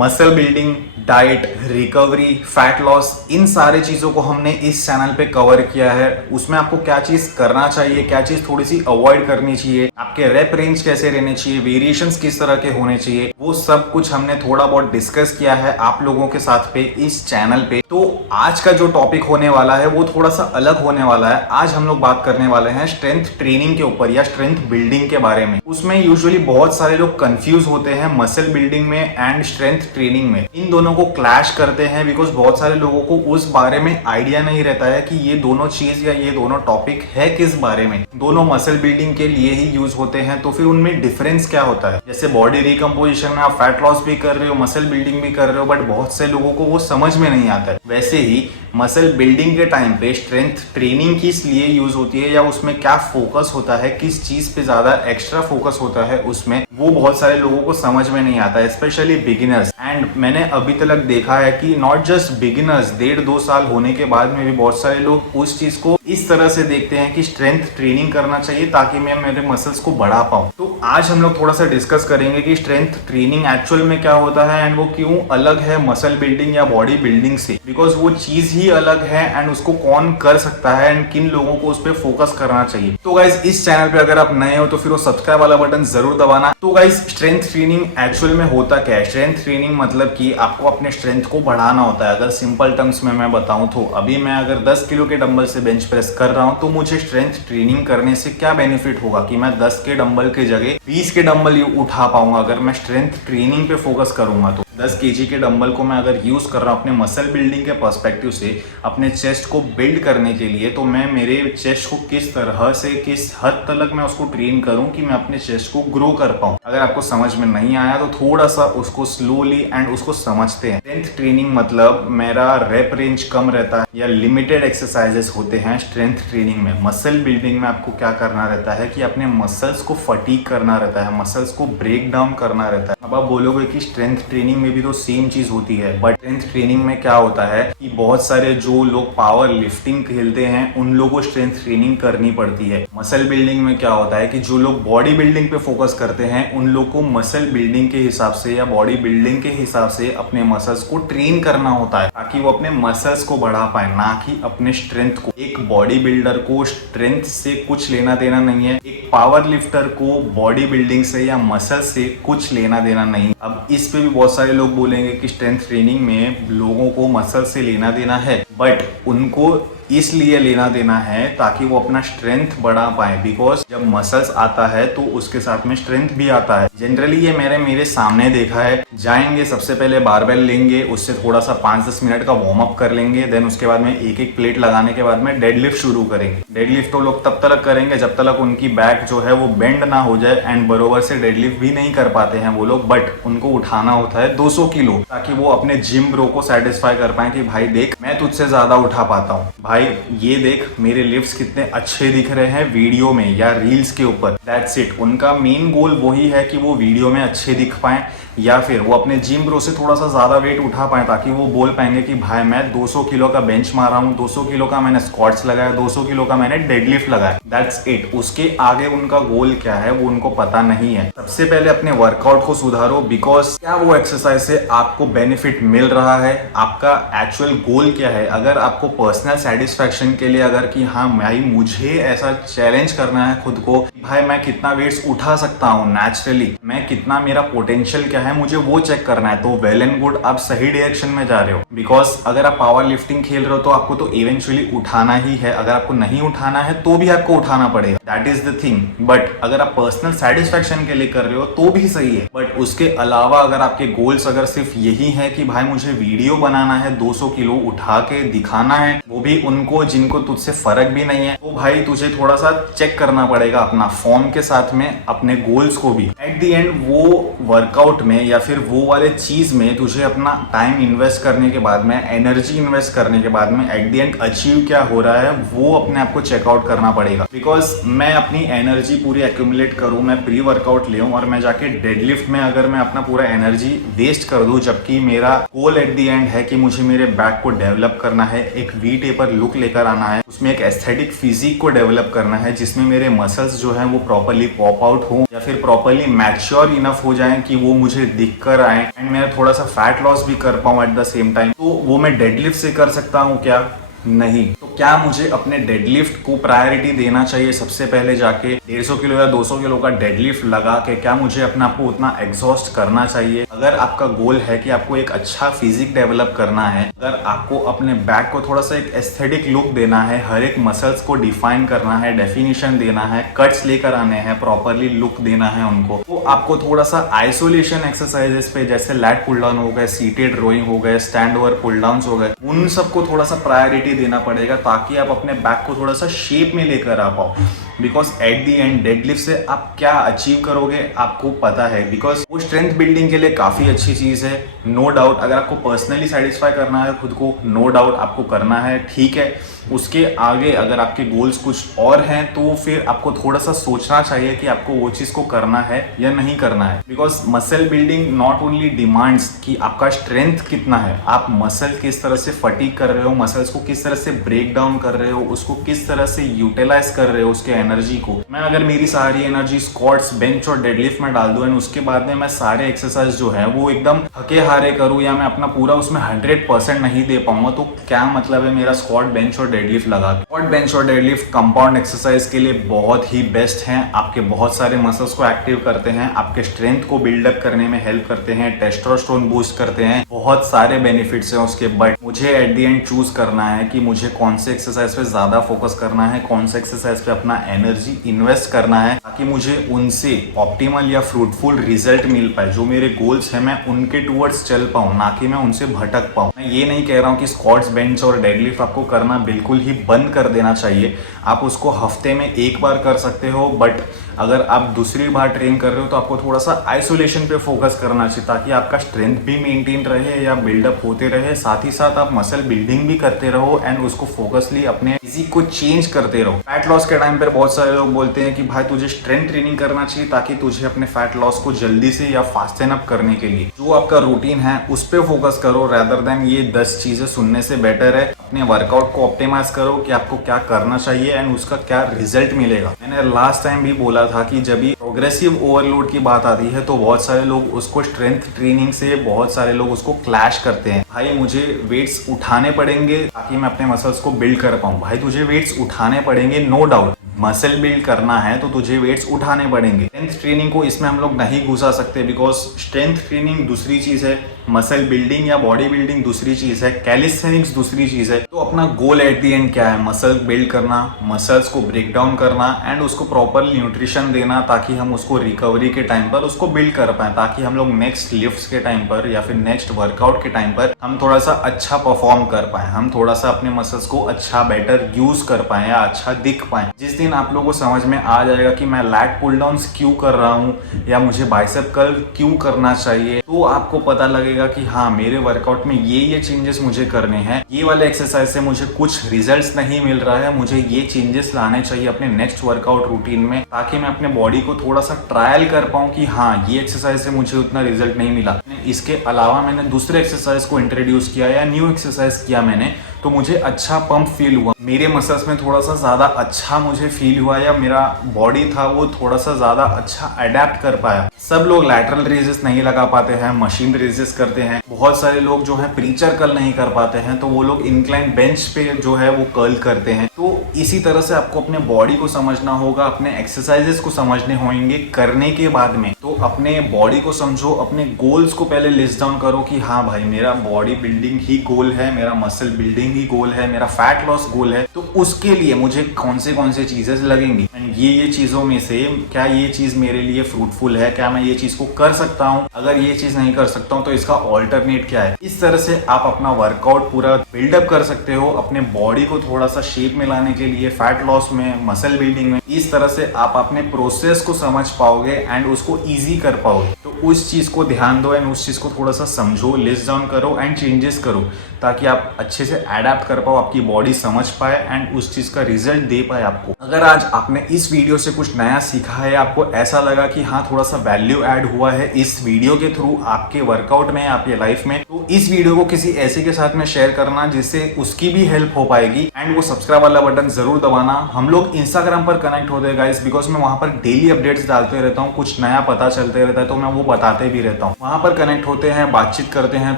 Muscle building, diet, recovery, fat loss, इन सारे चीजों को हमने इस चैनल पे कवर किया है। उसमें आपको क्या चीज करना चाहिए, क्या चीज थोड़ी सी अवॉइड करनी चाहिए, आपके रेप रेंज कैसे रहने चाहिए, वेरिएशंस किस तरह के होने चाहिए, वो सब कुछ हमने थोड़ा बहुत डिस्कस किया है आप लोगों के साथ पे इस चैनल पे। तो आज का जो टॉपिक होने वाला है वो थोड़ा सा अलग होने वाला है। आज हम लोग बात करने वाले हैं स्ट्रेंथ ट्रेनिंग के ऊपर या स्ट्रेंथ बिल्डिंग के बारे में। उसमें यूजुअली बहुत सारे लोग कंफ्यूज होते हैं मसल बिल्डिंग में एंड स्ट्रेंथ ट्रेनिंग में, इन दोनों को क्लैश करते हैं बिकॉज बहुत सारे लोगों को उस बारे में आइडिया नहीं रहता है कि ये दोनों चीज या ये दोनों टॉपिक है किस बारे में। दोनों मसल बिल्डिंग के लिए ही यूज होते हैं, तो फिर उनमें डिफरेंस क्या होता है। जैसे बॉडी रिकम्पोजिशन में आप फैट लॉस भी कर रहे हो, मसल बिल्डिंग भी कर रहे हो, बट बहुत से लोगों को वो समझ में नहीं आता है। वैसे ही मसल बिल्डिंग के टाइम पे स्ट्रेंथ ट्रेनिंग किस लिए यूज होती है या उसमें क्या फोकस होता है, किस चीज पे ज्यादा एक्स्ट्रा फोकस होता है उसमें, वो बहुत सारे लोगों को समझ में नहीं आता है, स्पेशली बिगिनर्स। एंड मैंने अभी तक देखा है कि नॉट जस्ट बिगिनर्स, 1.5-2 साल होने के बाद में भी बहुत सारे लोग उस चीज को इस तरह से देखते हैं कि स्ट्रेंथ ट्रेनिंग करना चाहिए ताकि मैं मेरे मसल्स को बढ़ा पाऊं। तो आज हम लोग थोड़ा सा डिस्कस करेंगे कि स्ट्रेंथ ट्रेनिंग एक्चुअल में क्या होता है एंड वो क्यों अलग है मसल बिल्डिंग या बॉडी बिल्डिंग से, बिकॉज वो चीज ही अलग है एंड उसको कौन कर सकता है एंड किन लोगों को उस पर फोकस करना चाहिए। तो गाइज इस चैनल पे अगर आप नए हो तो फिर वो सब्सक्राइब वाला बटन जरूर दबाना। तो गाइज स्ट्रेंथ ट्रेनिंग एक्चुअल में होता क्या है? स्ट्रेंथ ट्रेनिंग मतलब कि आपको अपने स्ट्रेंथ को बढ़ाना होता है। अगर सिंपल टर्म्स में मैं बताऊं तो अभी मैं अगर 10 किलो के डंबल से बेंच प्रेस कर रहा हूं तो मुझे स्ट्रेंथ ट्रेनिंग करने से क्या बेनिफिट होगा कि मैं 10 के डंबल के जगह 20 के डंबल उठा पाऊंगा अगर मैं स्ट्रेंथ ट्रेनिंग पे फोकस करूंगा। तो 10 केजी के डंबल को मैं अगर यूज कर रहा हूं अपने मसल बिल्डिंग के पर्सपेक्टिव से अपने चेस्ट को बिल्ड करने के लिए, तो मैं मेरे चेस्ट को किस तरह से किस हद तक मैं उसको ट्रेन करूं कि मैं अपने चेस्ट को ग्रो कर पाऊं। अगर आपको समझ में नहीं आया तो थोड़ा सा उसको स्लोली एंड उसको समझते हैं। स्ट्रेंथ ट्रेनिंग मतलब मेरा रेप रेंज कम रहता है या लिमिटेड एक्सरसाइजेस होते हैं स्ट्रेंथ ट्रेनिंग में। मसल बिल्डिंग में आपको क्या करना रहता है कि अपने मसल्स को फटीग करना रहता है, मसल्स को ब्रेक डाउन करना रहता है। अब आप बोलोगे कि स्ट्रेंथ ट्रेनिंग में भी तो सेम चीज होती है, बट स्ट्रेंथ ट्रेनिंग में क्या होता है कि बहुत सारे जो लोग पावर लिफ्टिंग खेलते हैं उन लोगों को स्ट्रेंथ ट्रेनिंग करनी पड़ती है। मसल बिल्डिंग में क्या होता है कि जो लोग बॉडी बिल्डिंग पे फोकस करते हैं उन लोग को मसल बिल्डिंग के हिसाब से या बॉडी बिल्डिंग के हिसाब से अपने मसल्स को ट्रेन करना होता है ताकि वो अपने मसल्स को बढ़ा पाए, ना कि अपने स्ट्रेंथ को। एक बॉडी बिल्डर को स्ट्रेंथ से कुछ लेना देना नहीं है, एक पावर लिफ्टर को बॉडी बिल्डिंग से या मसल से कुछ लेना देना नहीं। अब इस पे भी बहुत सारे लोग बोलेंगे कि स्ट्रेंथ ट्रेनिंग में लोगों को मसल से लेना देना है, बट उनको इसलिए लेना देना है ताकि वो अपना स्ट्रेंथ बढ़ा पाए, बिकॉज जब मसल्स आता है तो उसके साथ में स्ट्रेंथ भी आता है। जनरली ये मेरे सामने देखा है, जाएंगे सबसे पहले बारबेल लेंगे, उससे थोड़ा सा 5-10 मिनट का वार्म अप कर लेंगे, देन उसके बाद में एक एक प्लेट लगाने के बाद में डेडलिफ्ट शुरू करेंगे। डेडलिफ्ट तो लोग तब तक करेंगे जब तक उनकी बैक जो है वो बेंड ना हो जाए एंड बरोबर से डेडलिफ्ट भी नहीं कर पाते हैं वो लोग, बट उनको उठाना होता है 200 किलो ताकि वो अपने जिम ब्रो को सेटिस्फाई कर पाए कि भाई देख मैं तुझसे ज्यादा उठा पाता हूँ, भाई ये देख मेरे लिफ्ट्स कितने अच्छे दिख रहे हैं वीडियो में या रील्स के ऊपर। That's it. उनका मेन गोल वही है कि वो वीडियो में अच्छे दिख पाए या फिर वो अपने जिम ब्रो से थोड़ा सा ज्यादा वेट उठा पाए ताकि वो बोल पाएंगे कि भाई मैं 200 किलो का बेंच मारा हूँ, 200 किलो का मैंने स्क्वाट्स लगाया, 200 किलो का मैंने डेडलिफ्ट लगाया। That's it. उसके आगे उनका गोल क्या है वो उनको पता नहीं है। सबसे पहले अपने वर्कआउट को सुधारो, बिकॉज क्या वो एक्सरसाइज से आपको बेनिफिट मिल रहा है, आपका एक्चुअल गोल क्या है। अगर आपको पर्सनल सेटिस्फेक्शन के लिए अगर कि हाँ भाई मुझे ऐसा चैलेंज करना है खुद को, भाई मैं कितना वेट्स उठा सकता हूँ नेचुरली, मैं कितना मेरा पोटेंशियल क्या है मुझे वो चेक करना है, तो वेल एंड गुड, आप सही डायरेक्शन में जा रहे हो। बिकॉज अगर आप पावर लिफ्टिंग खेल रहे हो तो आपको तो इवेंचुअली उठाना ही है, अगर आपको नहीं उठाना है तो भी आपको उठाना पड़ेगा। That is the thing. But अगर आप पर्सनल सेटिस्फेक्शन के लिए कर रहे हो तो भी सही है। बट उसके अलावा अगर आपके गोल्स अगर सिर्फ यही है कि भाई मुझे वीडियो बनाना है 200 किलो उठा के दिखाना है, वो भी उनको जिनको तुझसे फर्क भी नहीं है, तो भाई तुझे थोड़ा सा चेक करना पड़ेगा अपना फॉर्म के साथ में अपने गोल्स को भी। एट द एंड वो वर्कआउट में या फिर वो वाले चीज में तुझे अपना टाइम इन्वेस्ट करने के बाद में, एनर्जी इन्वेस्ट करने के बाद में एट द एंड अचीव क्या हो रहा है वो अपने आप को चेकआउट करना पड़ेगा। बिकॉज मैं अपनी एनर्जी पूरी एक्यूमुलेट करूं, मैं प्री वर्कआउट ले और मैं जाके डेडलिफ्ट में अगर मैं अपना पूरा एनर्जी वेस्ट कर दूं, जबकि मेरा गोल एट द एंड है कि मुझे मेरे बैक को डेवलप करना है, एक वी टेपर लुक लेकर आना है, उसमें एक एस्थेटिक फिजिक को डेवलप करना है जिसमें मेरे मसल्स जो है वो प्रॉपरली पॉप आउट हो या फिर प्रॉपरली मैच्योर इनफ हो जाएं कि वो मुझे दिख कर आए एंड मैं थोड़ा सा फैट लॉस भी कर पाऊँ एट द सेम टाइम, तो वो मैं डेडलिफ्ट से कर सकता हूँ क्या? नहीं। तो क्या मुझे अपने डेडलिफ्ट को प्रायोरिटी देना चाहिए सबसे पहले जाके 150 किलो या 200 किलो का डेडलिफ्ट लगा के? क्या मुझे अपने आप को उतना एग्जॉस्ट करना चाहिए? अगर आपका गोल है कि आपको एक अच्छा फिजिक डेवलप करना है, अगर आपको अपने बैक को थोड़ा सा एक एस्थेटिक लुक देना है, हर एक मसल्स को डिफाइन करना है, डेफिनेशन देना है, कट्स लेकर आने हैं, प्रॉपरली लुक देना है उनको, तो आपको थोड़ा सा आइसोलेशन एक्सरसाइजेस पे जैसे लैट पुल डाउन हो गए, सीटेड रोइंग हो गए, स्टैंड ओवर पुल डाउन हो गए, उन सबको थोड़ा सा प्रायोरिटी देना पड़ेगा ताकि आप अपने बैक को थोड़ा सा शेप में लेकर आ पाओ। Because at the and deadlift से आप क्या अचीव करोगे आपको पता है, बिकॉज वो स्ट्रेंथ बिल्डिंग के लिए काफी अच्छी चीज है, नो डाउट। अगर आपको पर्सनली सेटिस्फाई करना है खुद को, नो डाउट आपको करना है, ठीक है। उसके आगे अगर आपके गोल्स कुछ और हैं तो फिर आपको थोड़ा सा सोचना चाहिए कि आपको वो चीज को करना है या नहीं करना है। Because muscle building not only demands कि आपका स्ट्रेंथ कितना है, आप मसल किस तरह से फटीग कर रहे हो, मसल्स को किस तरह से ब्रेक डाउन कर रहे हो, उसको किस तरह से यूटिलाइज कर रहे हो उसके एनर्जी को। मैं अगर मेरी सारी एनर्जी स्क्वाट्स, बेंच और डेडलिफ्ट में डाल दूं एंड उसके बाद में मैं सारे एक्सरसाइज जो है वो एकदम थके हारे करूं या मैं अपना पूरा उसमें 100% नहीं दे पाऊंगा, तो क्या मतलब है मेरा स्क्वाट, बेंच और डेडलिफ्ट लगा के। स्क्वाट, बेंच और डेडलिफ्ट कंपाउंड एक्सरसाइज के लिए बहुत ही बेस्ट हैं, आपके बहुत सारे मसल्स को एक्टिव करते हैं, आपके स्ट्रेंथ को बिल्डअप करने में हेल्प करते हैं, टेस्टोस्टेरोन बूस्ट करते हैं, बहुत सारे बेनिफिट्स हैं उसके। बट मुझे एट दी एंड चूज करना है कि मुझे कौन से एक्सरसाइज पे ज्यादा फोकस करना है, कौन से एक्सरसाइज पे अपना एनर्जी इन्वेस्ट करना है, ताकि मुझे उनसे ऑप्टिमल या फ्रूटफुल रिजल्ट मिल पाए। जो मेरे गोल्स हैं मैं उनके टूवर्ड्स चल पाऊं, ना कि मैं उनसे भटक पाऊं। मैं ये नहीं कह रहा हूं कि स्क्वाट्स, बेंच और डेडलिफ्ट आपको करना बिल्कुल ही बंद कर देना चाहिए, आप उसको हफ्ते में एक बार कर सकते हो। बट अगर आप दूसरी बार ट्रेन कर रहे हो तो आपको थोड़ा सा आइसोलेशन पे फोकस करना चाहिए, ताकि आपका स्ट्रेंथ भी मेंटेन रहे या बिल्डअप होते रहे, साथ ही साथ आप मसल बिल्डिंग भी करते रहो एंड उसको फोकसली अपने फिजिक को चेंज करते रहो। फैट लॉस के टाइम पर बहुत सारे लोग बोलते हैं कि भाई तुझे स्ट्रेंथ ट्रेनिंग करना चाहिए ताकि तुझे अपने फैट लॉस को जल्दी से या फास्टन अप करने के लिए जो आपका रूटीन है उस पर फोकस करो, रेदर देन ये 10 चीजें सुनने से बेटर है अपने वर्कआउट को ऑप्टिमाइज करो कि आपको क्या करना चाहिए एंड उसका क्या रिजल्ट मिलेगा। मैंने लास्ट टाइम भी बोला था कि जब भी प्रोग्रेसिव ओवरलोड की बात आती है तो बहुत सारे लोग उसको स्ट्रेंथ ट्रेनिंग से, बहुत सारे लोग उसको क्लैश करते हैं। भाई मुझे वेट्स उठाने पड़ेंगे ताकि मैं अपने मसल्स को बिल्ड कर पाऊं। भाई तुझे वेट्स उठाने पड़ेंगे, नो डाउट, मसल बिल्ड करना है तो तुझे वेट्स उठाने पड़ेंगे। स्ट्रेंथ ट्रेनिंग को इसमें हम लोग नहीं घुसा सकते, बिकॉज स्ट्रेंथ ट्रेनिंग दूसरी चीज है, मसल बिल्डिंग या बॉडी बिल्डिंग दूसरी चीज है, कैलिस्थेनिक्स दूसरी चीज है। तो अपना गोल एट दी एंड क्या है? मसल बिल्ड करना, मसल्स को ब्रेक डाउन करना एंड उसको प्रॉपर न्यूट्रिशन देना ताकि हम उसको रिकवरी के टाइम पर उसको बिल्ड कर पाए, ताकि हम लोग नेक्स्ट लिफ्ट्स के टाइम पर या फिर नेक्स्ट वर्कआउट के टाइम पर हम थोड़ा सा अच्छा परफॉर्म कर पाए, हम थोड़ा सा अपने मसल्स को अच्छा बेटर यूज कर पाए या अच्छा दिख पाए। जिस दिन आप लोगों को समझ में आ जाएगा कि मैं लैट पुल डाउन्स क्यों कर रहा हूँ या मुझे बाइसेप कर्ल क्यों करना चाहिए, तो आपको पता लगेगा कि हाँ मेरे वर्कआउट में ये चेंजेस मुझे करने हैं, ये वाले एक्सरसाइज से मुझे कुछ रिजल्ट्स नहीं मिल रहा है, मुझे ये चेंजेस लाने चाहिए अपने नेक्स्ट वर्कआउट रूटीन में, ताकि मैं अपने बॉडी को थोड़ा सा ट्रायल कर पाऊँ कि हाँ ये एक्सरसाइज से मुझे उतना रिजल्ट नहीं मिला, इसके अलावा मैंने दूसरे एक्सरसाइज को इंट्रोड्यूस किया या न्यू एक्सरसाइज किया मैंने तो मुझे अच्छा पंप फील हुआ, मेरे मसल्स में थोड़ा सा ज्यादा अच्छा मुझे फील हुआ या मेरा बॉडी था वो थोड़ा सा ज्यादा अच्छा अडेप्ट कर पाया। सब लोग लैटरल रेजेस नहीं लगा पाते हैं, मशीन रेजेस करते हैं, बहुत सारे लोग जो है प्रीचर कर्ल नहीं कर पाते हैं तो वो लोग इंक्लाइन बेंच पे जो है वो कर्ल करते हैं। तो इसी तरह से आपको अपने बॉडी को समझना होगा, अपने एक्सरसाइजेस को समझने होंगे करने के बाद में। तो अपने बॉडी को समझो, अपने गोल्स को पहले लिस्ट डाउन करो कि हाँ भाई मेरा बॉडी बिल्डिंग ही गोल है, मेरा मसल बिल्डिंग ही गोल है, मेरा फैट लॉस गोल है, तो उसके लिए मुझे कौन से चीजें लगेंगी एंड ये चीजों में से क्या ये चीज मेरे लिए फ्रूटफुल है, क्या मैं ये चीज को कर सकता हूँ, अगर ये चीज नहीं कर सकता हूँ तो इसका ऑल्टरनेट क्या है। इस तरह से आप अपना वर्कआउट पूरा बिल्डअप कर सकते हो अपने बॉडी को थोड़ा सा शेप में लाने के लिए, फैट लॉस में, मसल बिल्डिंग में। इस तरह से आप अपने प्रोसेस को समझ पाओगे एंड उसको ईजी कर पाओगे। तो उस चीज को ध्यान दो एंड उस चीज को थोड़ा सा समझो, लिस्ट डाउन करो एंड चेंजेस करो ताकि आप अच्छे से अडेप्ट कर पाओ, आपकी बॉडी समझ पाए एंड उस चीज का रिजल्ट दे पाए आपको। अगर आज आपने इस वीडियो से कुछ नया सीखा है, आपको ऐसा लगा कि हाँ थोड़ा सा वैल्यू ऐड हुआ है इस वीडियो के थ्रू आपके वर्कआउट में, आपके लाइफ में, तो इस वीडियो को किसी ऐसे के साथ में शेयर करना जिससे उसकी भी हेल्प हो पाएगी एंड वो सब्सक्राइब वाला बटन जरूर दबाना। हम लोग इंस्टाग्राम पर कनेक्ट होते हैं गाइस, बिकॉज मैं वहां पर डेली अपडेट्स डालते रहता हूँ, कुछ नया पता चलते रहता है तो मैं वो बताते भी रहता हूँ। वहां पर कनेक्ट होते हैं, बातचीत करते हैं,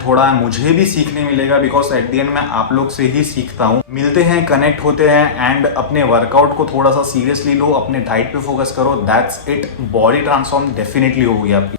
थोड़ा मुझे भी सीखने मिलेगा बिकॉज एट द एंड मैं आप लोग से ही सीखता हूँ। मिलते हैं, कनेक्ट होते हैं एंड अपने वर्कआउट को थोड़ा सा सीरियसली लो, अपने डाइट पे फोकस करो। That's it, body transform definitely होगी आपकी।